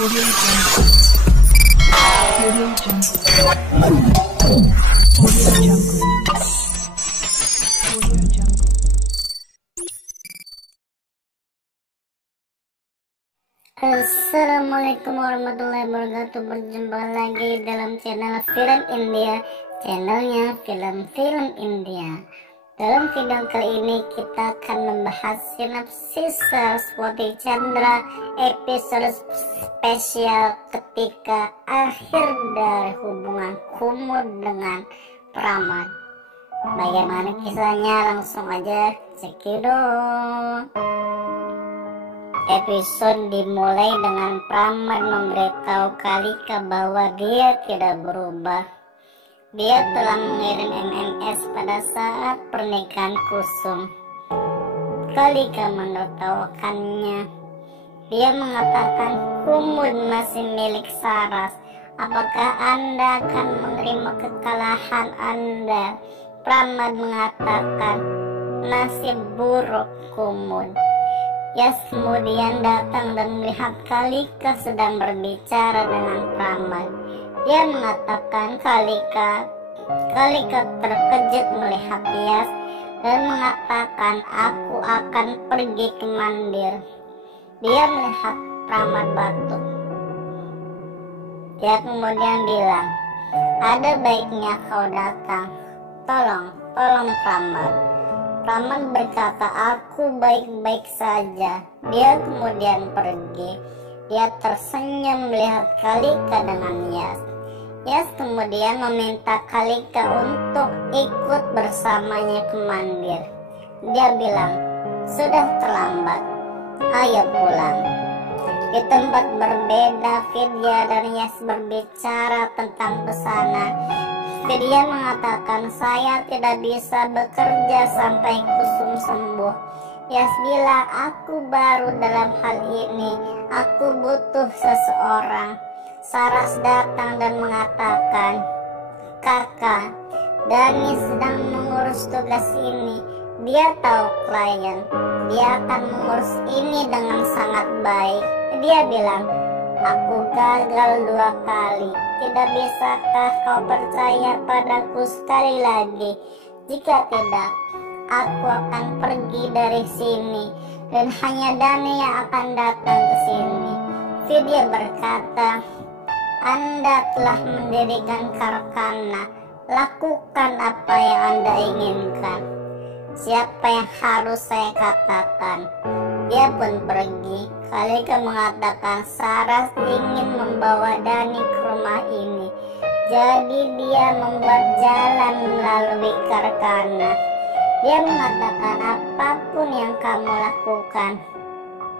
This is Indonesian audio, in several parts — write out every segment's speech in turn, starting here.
Audio Jungle. Audio Jungle. Audio Jungle. Audio Jungle. Assalamualaikum warahmatullahi wabarakatuh. Berjumpa lagi dalam channel Film India, channelnya film-film India. Dalam video kali ini kita akan membahas sinopsis Saraswati Chandra episode spesial ketika akhir dari hubungan Kumud dengan Pramad. Bagaimana kisahnya? Langsung aja cekidot. Episode dimulai dengan Pramad memberitahu Kalika bahwa dia tidak berubah. Dia telah mengirim MMS pada saat pernikahan Kusum. Kalika menertawakannya. Dia mengatakan, Kumud masih milik Saras. Apakah Anda akan menerima kekalahan Anda? Pramad mengatakan, nasib buruk Kumud. Yas kemudian datang dan melihat Kalika sedang berbicara dengan Pramad. Dia mengatakan Kalika terkejut melihat Yas dan mengatakan, aku akan pergi ke mandir. Dia melihat Pramad batuk. Dia kemudian bilang, ada baiknya kau datang. Tolong Pramad. Pramad berkata, aku baik-baik saja. Dia kemudian pergi. Dia tersenyum melihat Kalika dengan Yas. Yas kemudian meminta Kalika untuk ikut bersamanya ke mandir. Dia bilang, sudah terlambat, ayo pulang. Di tempat berbeda, Vidya dan Yas berbicara tentang pesanan. Vidya mengatakan, saya tidak bisa bekerja sampai Kusum sembuh. Yas bilang, aku baru dalam hal ini, aku butuh seseorang. Saras datang dan mengatakan, kakak, Dani sedang mengurus tugas ini. Dia tahu klien, dia akan mengurus ini dengan sangat baik. Dia bilang, aku gagal 2 kali. Tidak bisakah kau percaya padaku sekali lagi? Jika tidak, aku akan pergi dari sini dan hanya Dani yang akan datang ke sini. Vidya berkata, Anda telah mendirikan Karkana. Lakukan apa yang Anda inginkan. Siapa yang harus saya katakan? Dia pun pergi. Kalika mengatakan Saras ingin membawa Dani ke rumah ini. Jadi dia membuat jalan melalui Karkana. Dia mengatakan, apapun yang kamu lakukan,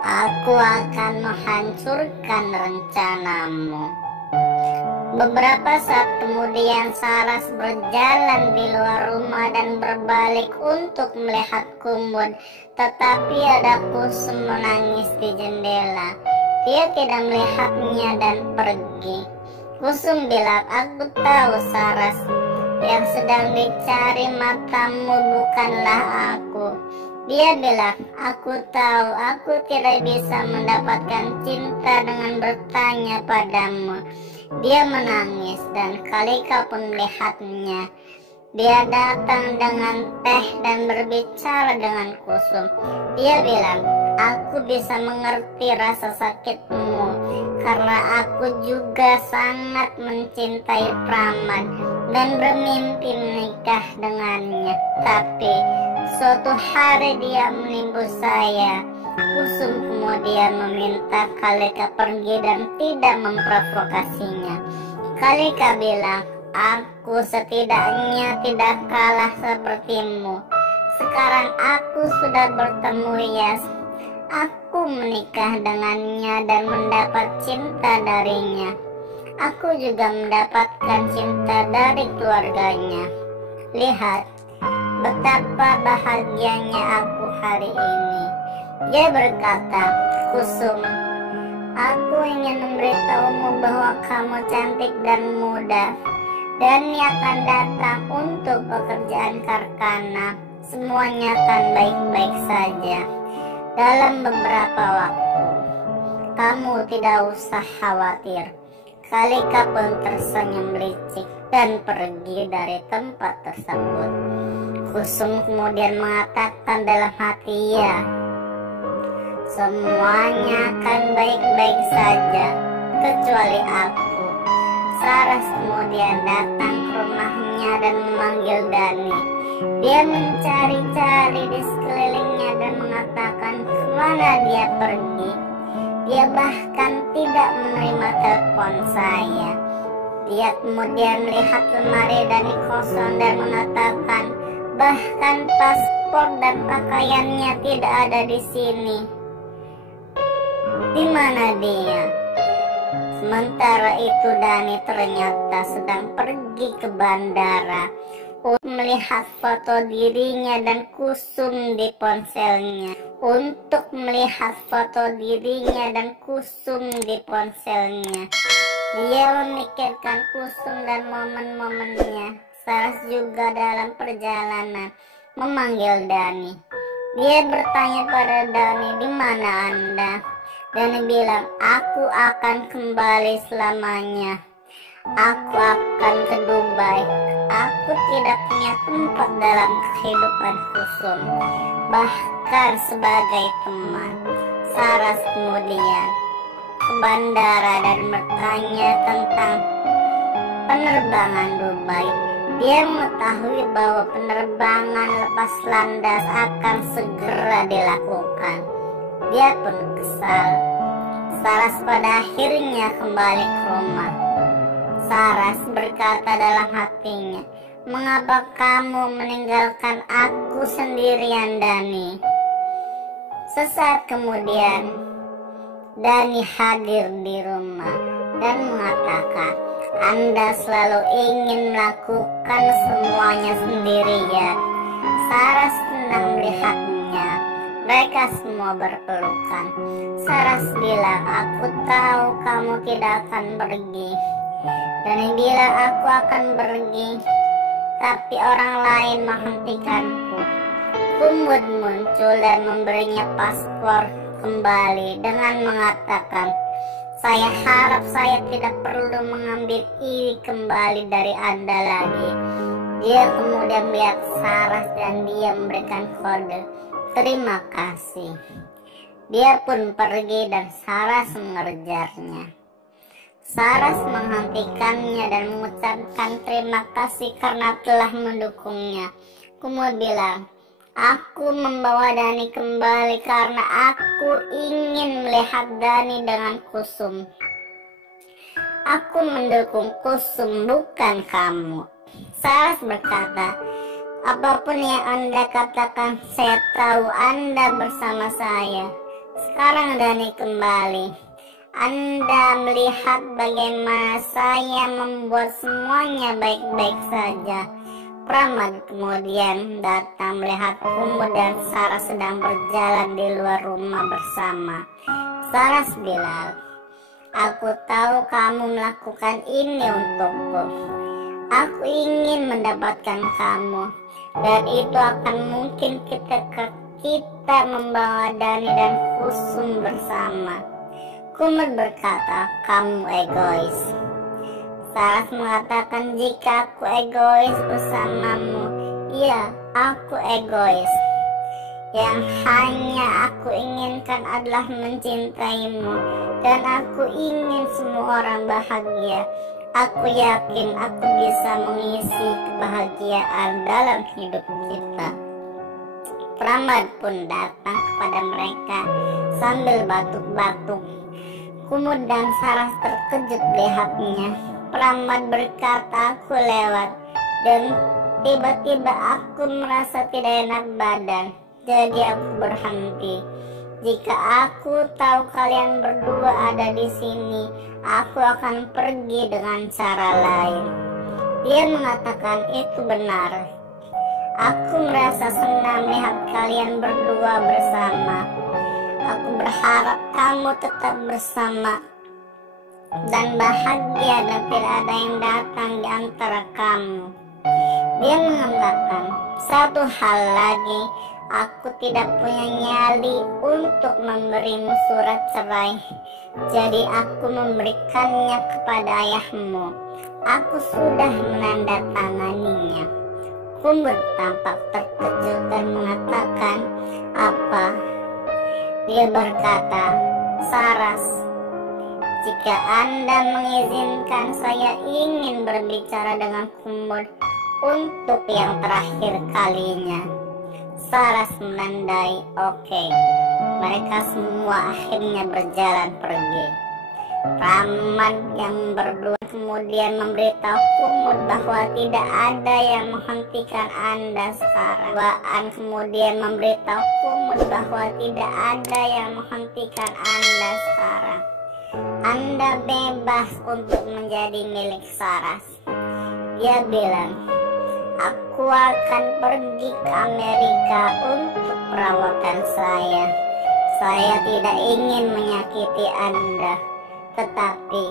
aku akan menghancurkan rencanamu. Beberapa saat kemudian Saras berjalan di luar rumah dan berbalik untuk melihat Kumud. Tetapi ada Kusum menangis di jendela. Dia tidak melihatnya dan pergi. Kusum bilang, aku tahu Saras, yang sedang dicari matamu bukanlah aku. Dia bilang, aku tahu aku tidak bisa mendapatkan cinta dengan bertanya padamu. Dia menangis dan Kalika pun melihatnya. Dia datang dengan teh dan berbicara dengan Kusum. Dia bilang, aku bisa mengerti rasa sakitmu karena aku juga sangat mencintai Pramad dan bermimpi menikah dengannya. Tapi suatu hari dia menipu saya. Kusum kemudian meminta Kalika pergi dan tidak memprovokasinya. Kalika bilang, aku setidaknya tidak kalah sepertimu. Sekarang aku sudah bertemu Yas. Aku menikah dengannya dan mendapat cinta darinya. Aku juga mendapatkan cinta dari keluarganya. Lihat betapa bahagianya aku hari ini. Dia berkata, Kusum, aku ingin memberitahumu bahwa kamu cantik dan muda. Dani akan datang untuk pekerjaan Karkana. Semuanya akan baik-baik saja. Dalam beberapa waktu, Kamu tidak usah khawatir. Kalika pun tersenyum licik dan pergi dari tempat tersebut. Kusum kemudian mengatakan dalam hati, ya, semuanya akan baik-baik saja kecuali aku. Saras kemudian datang ke rumahnya dan memanggil Dani. Dia mencari-cari di sekelilingnya dan mengatakan kemana dia pergi. Dia bahkan tidak menerima telepon saya. Dia kemudian melihat lemari Dani kosong dan mengatakan bahkan paspor dan pakaiannya tidak ada di sini. Di mana dia? Sementara itu Dani ternyata sedang pergi ke bandara untuk melihat foto dirinya dan Kusum di ponselnya. Untuk melihat foto dirinya dan Kusum di ponselnya. Dia memikirkan Kusum dan momen-momennya. Saras juga dalam perjalanan memanggil Dani. Dia bertanya pada Dani, di mana Anda? Dani bilang, aku akan kembali selamanya. Aku akan ke Dubai. Aku tidak punya tempat dalam kehidupan Kusum, bahkan sebagai teman. Saras kemudian ke bandara dan bertanya tentang penerbangan Dubai. Dia mengetahui bahwa penerbangan lepas landas akan segera dilakukan. Dia pun kesal. Saras pada akhirnya kembali ke rumah. Saras berkata dalam hatinya, mengapa kamu meninggalkan aku sendirian, Dani? Sesaat kemudian, Dani hadir di rumah dan mengatakan, Anda selalu ingin melakukan semuanya sendirian. Saras senang melihatnya. Mereka semua berpelukan. Saras bilang, aku tahu kamu tidak akan pergi. Dani bilang, aku akan pergi, tapi orang lain menghentikanku. Kumud muncul dan memberinya paspor kembali dengan mengatakan, saya harap saya tidak perlu mengambil ini kembali dari Anda lagi. Dia kemudian melihat Saras dan dia memberikan kode, terima kasih. Dia pun pergi dan Saras mengejarnya. Saras menghentikannya dan mengucapkan terima kasih karena telah mendukungnya. Kumud bilang, aku membawa Dani kembali karena aku ingin melihat Dani dengan Kusum. Aku mendukung Kusum, bukan kamu. Saras berkata, apapun yang Anda katakan, saya tahu Anda bersama saya. Sekarang Dani kembali. Anda melihat bagaimana saya membuat semuanya baik-baik saja. Pramad kemudian datang melihat Kumud dan Saras sedang berjalan di luar rumah bersama. Saras bilang, aku tahu kamu melakukan ini untukku. Aku ingin mendapatkan kamu, dan itu akan mungkin ketika kita membawa Dani dan Kusum bersama. Kumud berkata, kamu egois. Saras mengatakan, jika aku egois bersamamu, iya, aku egois. Yang hanya aku inginkan adalah mencintaimu, dan aku ingin semua orang bahagia. Aku yakin aku bisa mengisi kebahagiaan dalam hidup kita. Pramad pun datang kepada mereka sambil batuk-batuk. Kumud dan Saras terkejut melihatnya. Pramad berkata, aku lewat dan tiba-tiba aku merasa tidak enak badan. Jadi aku berhenti. Jika aku tahu kalian berdua ada di sini, aku akan pergi dengan cara lain. Dia mengatakan itu benar. Aku merasa senang melihat kalian berdua bersama. Aku berharap kamu tetap bersama dan bahagia dan tidak ada yang datang di antara kamu. Dia mengatakan, satu hal lagi, Aku tidak punya nyali untuk memberimu surat cerai, jadi aku memberikannya kepada ayahmu. Aku sudah menandatanganinya. Kumur tampak terkejut dan mengatakan, "Apa?" Dia berkata, "Saras, jika Anda mengizinkan, saya ingin berbicara dengan Kumur untuk yang terakhir kalinya." Saras menandai oke. Mereka semua akhirnya berjalan pergi. Praman yang berdua kemudian memberitahu Kumur bahwa tidak ada yang menghentikan Anda sekarang. Waan kemudian memberitahu Kumur bahwa tidak ada yang menghentikan Anda sekarang. Anda bebas untuk menjadi milik Saras. Dia bilang, "Aku akan pergi ke Amerika untuk perawatan saya. Saya tidak ingin menyakiti Anda, tetapi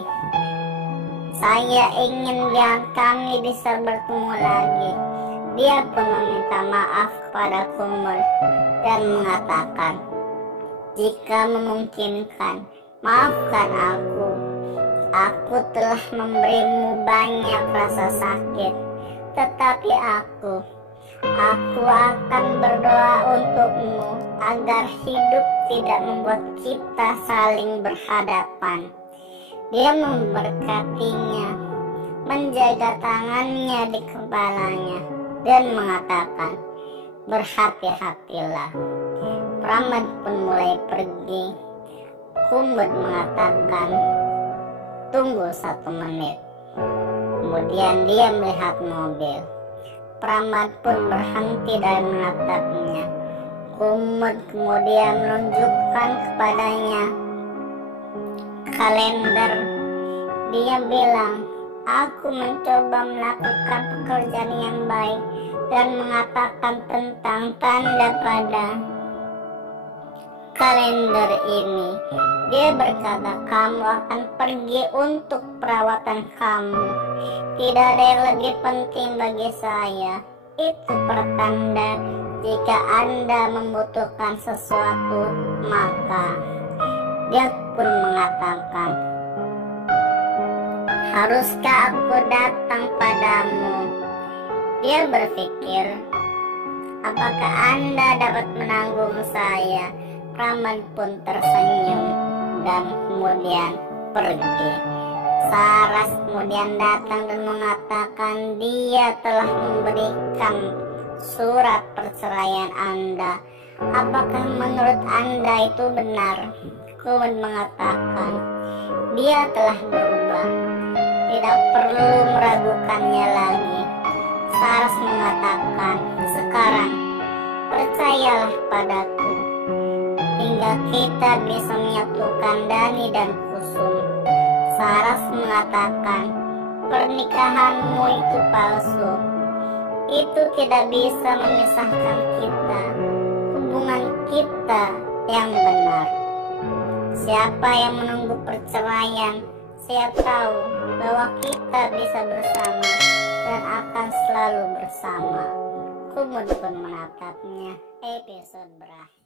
saya ingin yang kami bisa bertemu lagi." Dia pun meminta maaf kepada Kumur dan mengatakan, "Jika memungkinkan, maafkan aku. Aku telah memberimu banyak rasa sakit, tetapi aku akan berdoa untukmu agar hidup tidak membuat kita saling berhadapan." Dia memberkatinya, menjaga tangannya di kepalanya, dan mengatakan, "Berhati-hatilah." Praman pun mulai pergi. Kumur mengatakan, "Tunggu 1 menit." Kemudian dia melihat mobil. Praman pun berhenti dan menatapnya. Kumur kemudian menunjukkan kepadanya kalender. Dia bilang, "Aku mencoba melakukan pekerjaan yang baik," dan mengatakan tentang tanda pada kalender ini. Dia berkata, "Kamu akan pergi untuk perawatan kamu. Tidak ada yang lebih penting bagi saya. Itu pertanda jika Anda membutuhkan sesuatu, maka..." Dia pun mengatakan, "Haruskah aku datang padamu?" Dia berpikir, "Apakah Anda dapat menanggung saya?" Praman pun tersenyum dan kemudian pergi. Saras kemudian datang dan mengatakan dia telah memberikan surat perceraian Anda. Apakah menurut Anda itu benar? Kumur mengatakan, "Dia telah berubah. Tidak perlu meragukannya lagi." Saras mengatakan, "Sekarang percayalah padaku, hingga kita bisa menyatukan Dani dan Kusum." Saras mengatakan, "Pernikahanmu itu palsu. Itu tidak bisa memisahkan kita. Hubungan kita yang benar. Siapa yang menunggu perceraian, saya tahu bahwa kita bisa bersama dan akan selalu bersama." Kumur pun menatapnya. Episode berakhir.